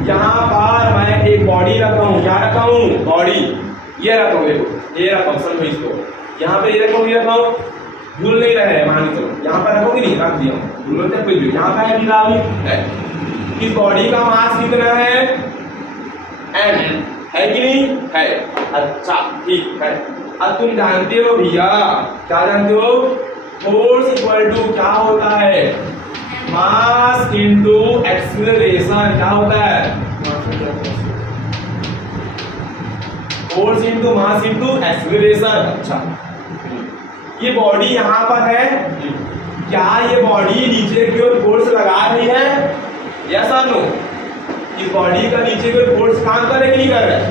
यहाँ पर मैं एक बॉडी रखा हूँ, क्या रखा हूँ, बॉडी ये रखा हूँ, देखो ये रखा हूँ, समझो इसको, यहाँ पे ये रखा हूँ, ये रखा हूँ, भूल नहीं रहे हैं, मान चलो यहाँ पर रखोगे नहीं, रख दिया हूँ, भूलो तो कुछ भी, यहाँ पे है। इस बॉडी का मास कितना है, m है कि नहीं है। अच्छा ठीक है, अब तुम जानते हो भैया, क्या जानते हो, फोर्स इक्वल टू क्या होता है, मास इनटू एक्सीलरेशन। क्या होता है, force into mass into acceleration. अच्छा, ये बॉडी यहाँ पर है, क्या ये बॉडी नीचे की ओर फोर्स लगा रही है, यस और नो। इस बॉडी का नीचे की ओर फोर्स काम कर रहा है कि नहीं कर रहा है,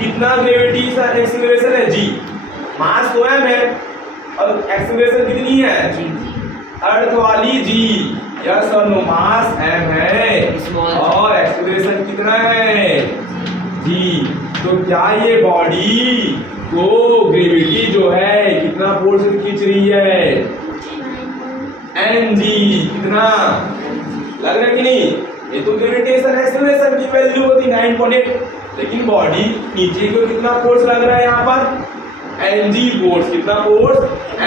कितना ग्रेविटी एक्सीलरेशन है, जी। मास तो m है और एक्सीलरेशन कितनी है, अर्थ वाली जी, यस और नो। मास m है और एक्सीलरेशन कितना है, जी। तो क्या ये बॉडी को ग्रेविटी जो है कितना फोर्स खींच रही है, mg। कितना लग रहा है कि नहीं, ये तो ग्रेविटेशन एक्सीलरेशन की वैल्यू होती 9.8, लेकिन बॉडी नीचे को कितना फोर्स लग रहा है यहाँ पर, mg फोर्स। कितना फोर्स,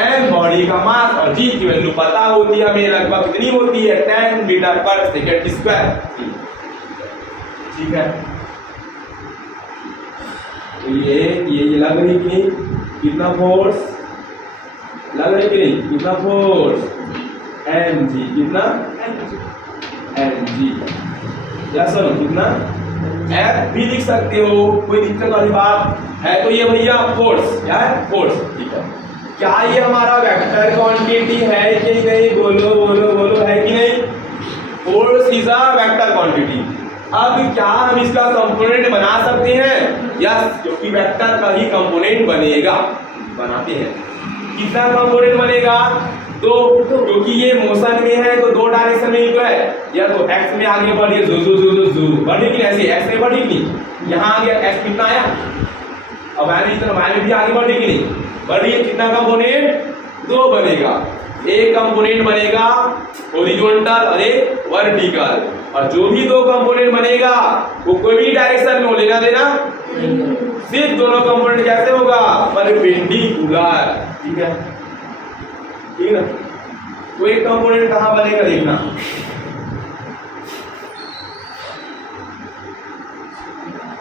m बॉडी का मास, और g की वैल्यू पता होती है हमें, लगभग कितनी होती है, 10 मीटर पर सेकेंड स्क्वायर। ठीक है, तो ये लग रही कि नहीं, कितना फोर्स लग रही कि नहीं, कितना फोर्स, mg। कितना mg, या सर कितना, f भी लिख सकते हो, कोई दिक्कत वाली बात है। तो ये भैया फोर्स, क्या है, फोर्स। ठीक है, क्या ये हमारा वेक्टर क्वांटिटी है कि नहीं, बोलो बोलो बोलो, है कि नहीं। Force is a vector quantity. अब क्या हम इसका कंपोनेंट बना सकते हैं, यस, क्योंकि वेक्टर का ही कंपोनेंट बनेगा, बनाते हैं। कितना कंपोनेंट बनेगा, दो, क्योंकि ये मोशन में है तो दो डायरेक्शन में ही तो है, या तो एक्स में आगे बढ़िए, जू जू जू जू बढ़ी कि ऐसे एक्स में बढ़ी कि नहीं, यहाँ आ गया एक्स कितना आया, अब वाई में भी आगे बढ़ी कि नहीं, बढ़ी। कितना कंपोनेंट, दो बनेगा। एक कंपोनेंट बनेगा हॉरिजॉन्टल और एक वर्टिकल, और जो भी दो कंपोनेंट बनेगा वो कोई भी डायरेक्शन में हो, लेना देना सिर्फ दोनों कंपोनेंट कैसे होगा, परपेंडिकुलर। ठीक है, ठीक है। तो एक कंपोनेंट कहां बनेगा देखना,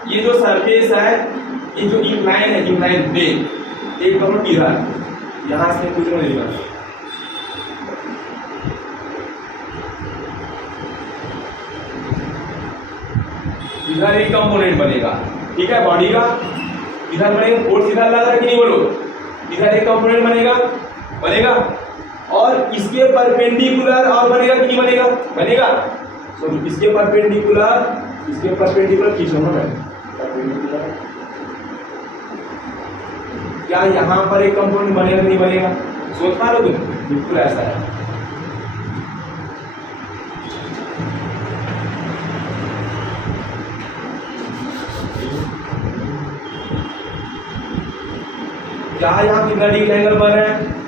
ये जो सरफेस है, ये जो इंक्लाइन है, इंक्लाइन प्लेन, एक कंपोनेंट इधर, यहां से कुछ नहीं बना, इधर एक कंपोनेंट बनेगा। ठीक है, बॉडी का इधर बनेगा, फोर्स इधर लग रहा है कि नहीं बोलो, इधर एक कंपोनेंट बनेगा, बनेगा, और इसके परपेंडिकुलर और बनेगा कि नहीं बनेगा, बनेगा। तो इसके परपेंडिकुलर खींचो ना मैं, परपेंडिकुलर क्या यहां पर एक कंपोनेंट बनेगा कि नहीं बनेगा, सोच पा लो तुम, बिल्कुल ऐसा है। क्या यहाँ कितना डिग्री एंगल बना है,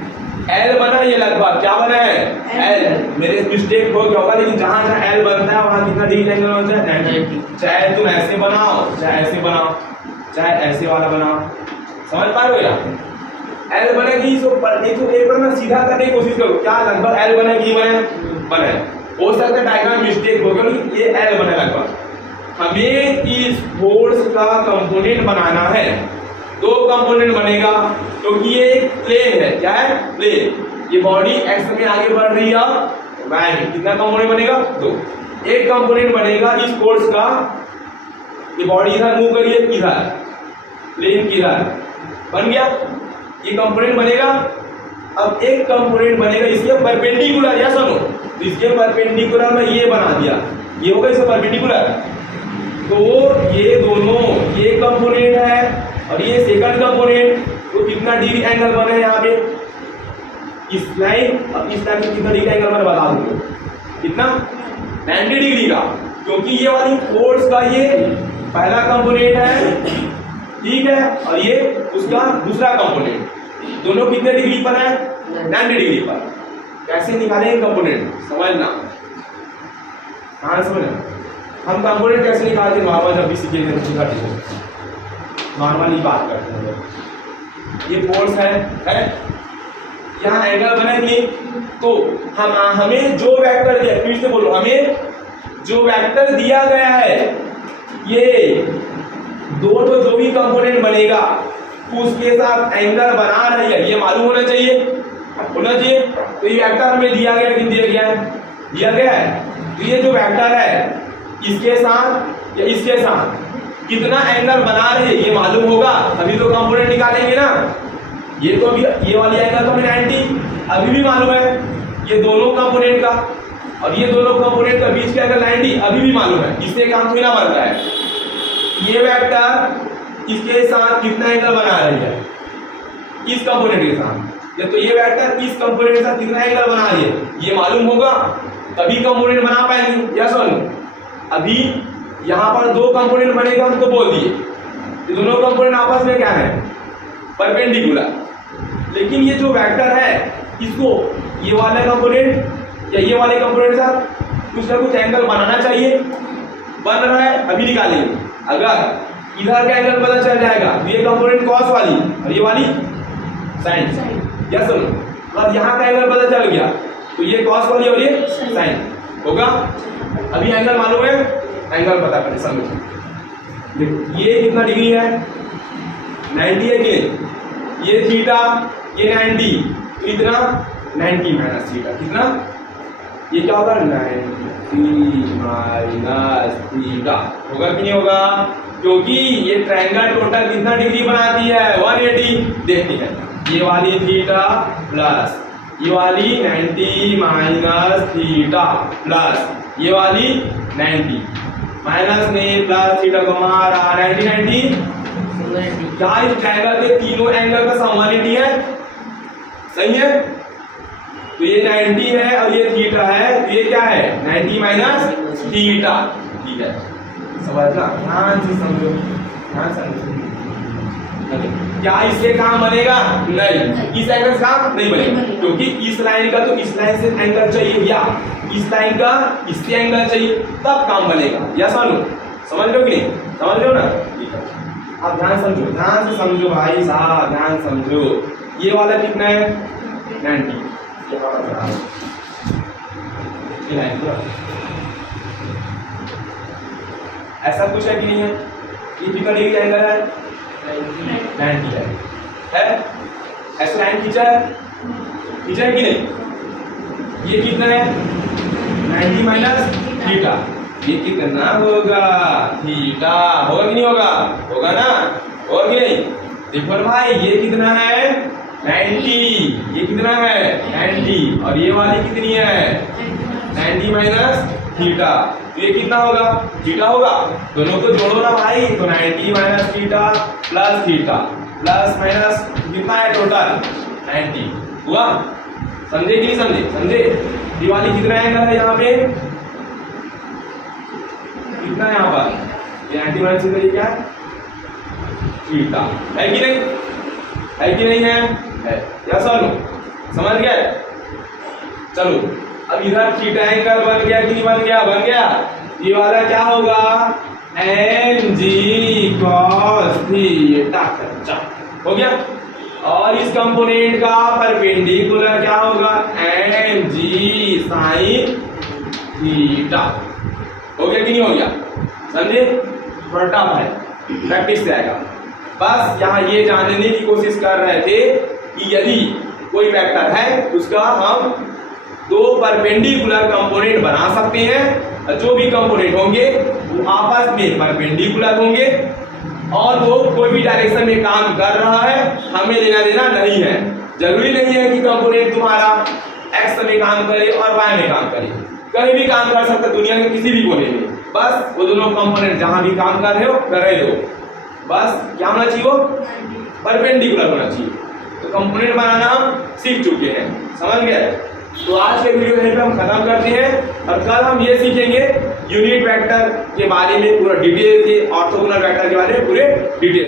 एल बना, ये लगभग क्या बना है, एल। मेरे मिस्टेक हो गया होगा, लेकिन जहां जहां एल बनता है वहां कितना डिग्री एंगल होता है, 90। चाहे तुम ऐसे बनाओ, चाहे ऐसे बनाओ, चाहे ऐसे वाला बनाओ, समझ पा रहे हो यार। एल बनेगी तो एक बार ना सीधा करने की कोशिश करो, क्या लगभग एल बने कि बने, हो सकता है डायग्राम मिस्टेक हो गया, ये एल बने लगभग। हमें इस फोर्स का कंपोनेंट बनाना है, दो कंपोनेंट बनेगा, क्योंकि ये एक प्लेन है, क्या है, प्लेन। ये बॉडी एक्स में आगे बढ़ रही है, वाई में, कितना कंपोनेंट बनेगा, दो। एक कंपोनेंट बनेगा इस फोर्स का, ये बॉडी इधर मूव करिए, इधर प्लेन की इधर बन गया, ये कंपोनेंट बनेगा। अब एक कंपोनेंट बनेगा इसके परपेंडिकुलर, या सुनो, तो इसके परपेंडिकुलर में ये बना दिया, ये होगा इसके परपेंडिकुलर। तो ये दोनों, ये कंपोनेंट है और ये सेकंड कंपोनेंट, तो कितना डिग्री एंगल बने यहाँ पे, इस लाइन और इस लाइन में कितना डिग्री एंगल बने बता दो, कितना, 90 डिग्री का, क्योंकि ये वाली फोर्स का ये पहला कंपोनेंट है, ठीक है, और ये उसका दूसरा कंपोनेंट, दोनों कितने डिग्री पर है, 90 डिग्री पर। कैसे निकालेंगे कंपोनेंट, समझना, हाँ समझना, हम कंपोनेंट कैसे निकालते हैं, नॉर्मल जब भी सीखेंगे नॉर्मली बात करते हैं। ये फोर्स है यहाँ एंगल बनेगी, तो हमें जो वेक्टर दिया, फिर से बोलो, हमें जो वेक्टर दिया गया है, ये दोनों जो भी कंपोनेंट बनेगा उसके साथ एंगल बना रही है, ये मालूम होना चाहिए, होना चाहिए। तो ये वेक्टर हमें दिया गया कि दिया गया है, दिया गया है। तो ये जो वेक्टर है इसके साथ या इसके साथ कितना एंगल बना रहे ये मालूम होगा, अभी तो कंपोनेंट निकालेंगे ना। ये तो अभी ये वाली एंगल तो हमें 90 अभी भी मालूम है, ये दोनों कंपोनेंट का और ये दोनों कंपोनेंट का बीच का एंगल 90 अभी भी मालूम है, इससे काम थोड़ी ना बनता है। ये वेक्टर इसके साथ कितना एंगल बना रही है, इस कंपोनेंट के साथ, या तो ये वेक्टर इस कंपोनेंट के साथ कितना एंगल बना रही है ये मालूम होगा, तभी कंपोनेंट बना पाएंगे। या सुनो, अभी यहाँ पर दो कंपोनेंट बनेगा, हमको बोल दिए ये दोनों कंपोनेंट आपस में क्या है, परपेंडिकुलर। लेकिन ये जो वेक्टर है इसको ये वाला कंपोनेंट या ये वाले कंपोनेंट के साथ कुछ ना कुछ एंगल बनाना चाहिए, बन रहा है, अभी निकालेंगे। अगर इधर का एंगल पता चल जाएगा तो ये कंपोनेंट कॉस वाली और ये वाली साइन, या सुनो, और यहाँ का एंगल पता चल गया तो ये कॉस वाली और ये साइन होगा। अभी एंगल मालूम है, एंगल पता करें, समझो। देखो ये कितना डिग्री है, 90 है कि ये थीटा, ये 90, तो इतना 90 माइनस थीटा, कितना, ये क्या होगा, 90 माइनस थीटा होगा कि नहीं होगा, क्योंकि ये ट्रायंगल टोटल कितना डिग्री बनाती है, 180। देखते हैं, ये वाली थीटा प्लस ये वाली 90 माइनस थीटा प्लस ये वाली 90 माइनस में प्लस थीटा को मारा 90 क्या इस ट्रायंगल के तीनों एंगल का सम 180 है, सही है। तो ये 90 है और ये थीटा है, तो ये क्या है 90 माइनस थीटा, ठीक है। समझना, ध्यान से समझो, ध्यान से। क्या इससे काम बनेगा? नहीं। इस एंगल से काम नहीं बनेगा, क्योंकि इस लाइन का तो इस लाइन से एंगल चाहिए, या इस लाइन का इससे एंगल चाहिए, तब काम बनेगा। या सानू समझ लो कि नहीं? समझ लो ना? ठीक है, आप ध्यान समझो, ध्यान से समझो भाई साहब, ध्यान समझो। ये वाला कितना है? 90। ये वाला ये लाइन पूरा ऐसा कुछ है कि नहीं है? ये कितना डिग्री एंगल है? 90 है। ऐसा लाइन खींचा है? खींचा है कि नहीं? ये कितना है? 90 माइनस थीटा। ये कितना होगा? थीटा। होगा कि नहीं होगा? होगा ना? होगा कि नहीं? देखो भाई, ये कितना है? 90। ये कितना है? 90। और ये वाली कितनी है? 90 माइनस थीटा। तो ये कितना होगा? थीटा होगा। दोनों को जोड़ो ना भाई, तो 90 minus theta plus theta plus minus कितना है टोटल? 90 हुआ। समझे कि नहीं समझे? समझे? दिवाली कितना एंगल है यहाँ पे? कितना है यहाँ पर? ये 90 माइनस थीटा, ये क्या है? थीटा। है कि नहीं? है कि नहीं है? है। या समझ गए? चलो, अब इधर थीटा एंगल बन गया कि नहीं बन गया? बन गया। ये वाला क्या होगा? एन जी कॉस थीटा हो गया। और इस कंपोनेंट का परपेंडिकुलर क्या होगा? N G sine theta. हो गया कि नहीं हो गया? समझे? थोड़ा टफ है, प्रैक्टिस से आएगा। बस यहाँ ये जानने की कोशिश कर रहे थे कि यदि कोई वेक्टर है उसका हम दो परपेंडिकुलर कंपोनेंट बना सकते हैं। जो भी कंपोनेंट होंगे वो आपस में परपेंडिकुलर होंगे और वो कोई भी डायरेक्शन में काम कर रहा है, हमें लेना देना नहीं है। जरूरी नहीं है कि कंपोनेंट तुम्हारा एक्स में काम करे और वाई में काम करे, कहीं भी काम कर सकता है दुनिया के किसी भी कोने में। बस वो दोनों कंपोनेंट जहां भी काम कर रहे हो कर रहे हो, बस क्या होना चाहिए? वो परपेंडिकुलर होना चाहिए। तो कंपोनेंट बनाना हम सीख चुके हैं, समझ गए? तो आज के वीडियो यहीं पे हम खत्म करते हैं और कल हम ये सीखेंगे यूनिट वेक्टर के बारे में पूरा डिटेल से, ऑर्थोगोनल वेक्टर के बारे में पूरे डिटेल।